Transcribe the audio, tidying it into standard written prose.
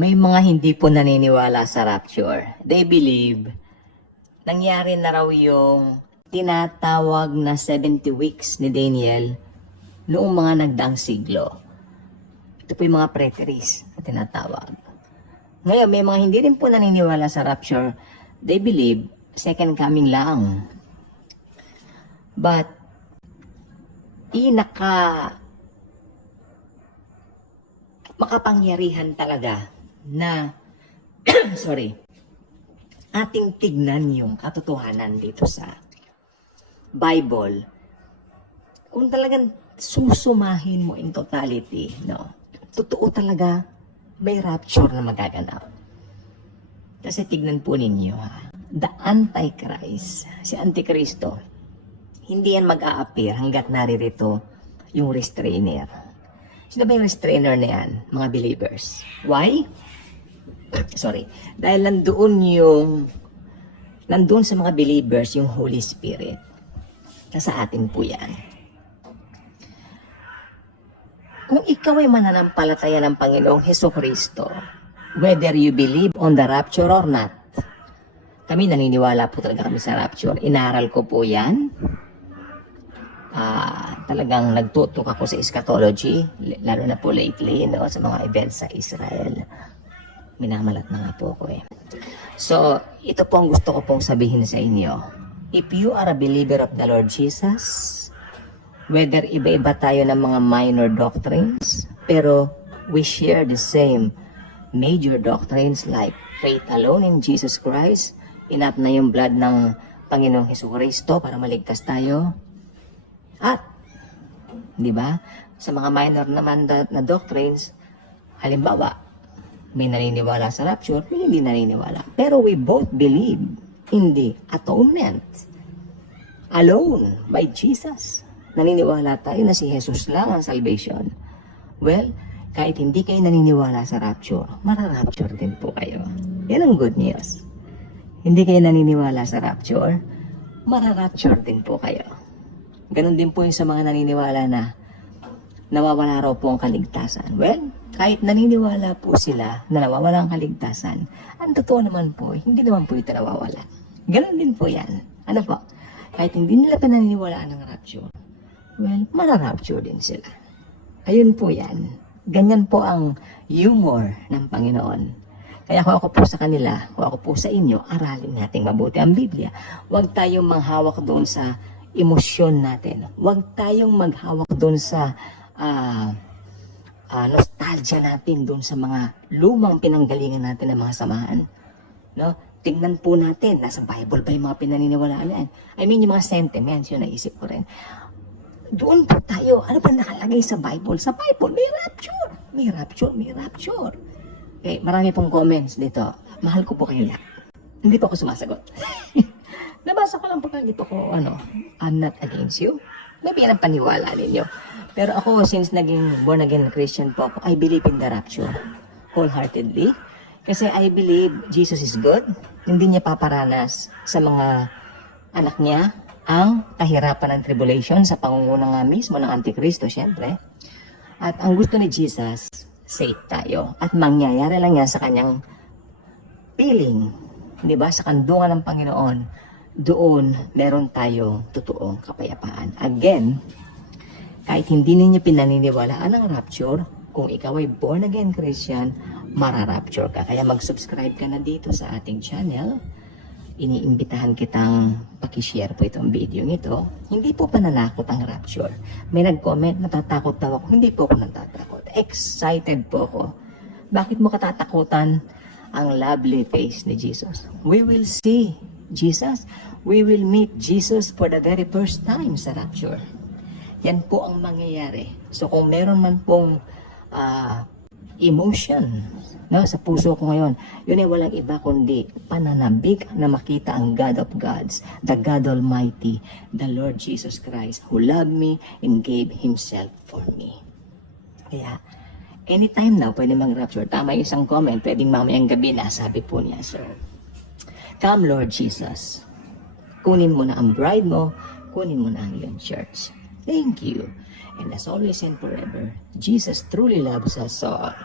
May mga hindi po naniniwala sa rapture. They believe nangyari na raw yung tinatawag na 70 weeks ni Daniel noong mga nagdaang siglo. Ito po yung mga preteries na tinatawag. Ngayon, may mga hindi rin po naniniwala sa rapture. They believe second coming lang. But, makapangyarihan talaga na ating tignan yung katotohanan dito sa Bible. Kung talagang susumahin mo in totality, no, totoo talaga may rapture na magaganap. Kasi tignan po ninyo, the Antichrist, si Antikristo, hindi yan mag-a-appear hanggat naririto yung restrainer. Sino ba yung restrainer na yan, mga believers? Why? Dahil nandoon sa mga believers yung Holy Spirit. Sa atin po yan. Kung ikaw ay mananampalataya ng Panginoong Hesukristo, whether you believe on the rapture or not, kami naniniwala po talaga kami sa rapture. Inaral ko po yan. Talagang nagtutok ako sa eschatology, lalo na po lately, no, sa mga events sa Israel. Minamalat na nga po ako eh. So, ito po ang gusto ko pong sabihin sa inyo. If you are a believer of the Lord Jesus, whether iba-iba tayo ng mga minor doctrines, pero we share the same major doctrines like faith alone in Jesus Christ, enough na yung blood ng Panginoong Hesukristo para maligtas tayo. At, di ba, sa mga minor naman na doctrines, halimbawa, may naniniwala sa rapture, may hindi naniniwala. Pero we both believe in the atonement alone by Jesus. Naniniwala tayo na si Jesus lang ang salvation. Well, kahit hindi kayo naniniwala sa rapture, mararapture din po kayo. Yan ang good news. Hindi kayo naniniwala sa rapture, mararapture din po kayo. Ganon din po yung sa mga naniniwala na nawawala raw po ang kaligtasan. Well, kahit naniniwala po sila na nawawala ang kaligtasan, ang totoo naman po, hindi naman po ito nawawala. Ganon din po yan. Ano po? Kahit hindi nila pananiniwalaan ng rapture, well, mararapture din sila. Ayun po yan. Ganyan po ang humor ng Panginoon. Kaya kung ako po sa kanila, kung ako po sa inyo, aralin natin mabuti ang Biblia. Huwag tayong manghawak doon sa emosyon natin. Huwag tayong maghawak doon sa nostalgia natin doon sa mga lumang pinanggalingan natin ng mga samahan. No? Tingnan po natin, nasa Bible ba yung mga pinaniniwalaan yan? I mean, yung mga sentiments, yun naisip ko rin. Doon po tayo, ano ba nakalagay sa Bible? Sa Bible, may rapture. May rapture, may rapture. Okay, marami pong comments dito. Mahal ko po kayo lahat. Hindi po ako sumasagot. Nabasa ko lang po hindi po ako, I'm not against you. Maybe yan ang paniwala ninyo. Pero ako, since naging born again Christian po ako, I believe in the rapture wholeheartedly. Kasi I believe Jesus is good. Hindi niya paparanas sa mga anak niya ang kahirapan ng tribulation sa pangunguna nga mismo ng Antikristo, syempre. At ang gusto ni Jesus, safe tayo. At mangyayari lang yan sa kanyang piling. Di ba? Sa kandungan ng Panginoon, doon meron tayong totoong kapayapaan. Again, kahit hindi ninyo pinaniniwalaan ang rapture, kung ikaw ay born again Christian, mararapture ka. Kaya mag-subscribe ka na dito sa ating channel. Iniimbitahan kitang pakishare po itong video ito. Hindi po pananakot ang rapture. May nag-comment, natatakot daw ako. Hindi po ako natatakot. Excited po ako. Bakit mo katatakutan ang lovely face ni Jesus? We will see Jesus. We will meet Jesus for the very first time sa rapture. Yan po ang mangyayari. So kung meron man pong emotion sa puso ko ngayon, yun ay walang iba kundi pananabik na makita ang God of gods, the God Almighty, the Lord Jesus Christ, who loved me and gave Himself for me. Kaya, anytime now, pwede mag-rapture. Tama yung isang comment, pwedeng mamayang gabi na, sabi po niya, so, come Lord Jesus, kunin mo na ang bride mo, kunin mo na ang iyong church. Thank you. And as always and forever, Jesus truly loves us all.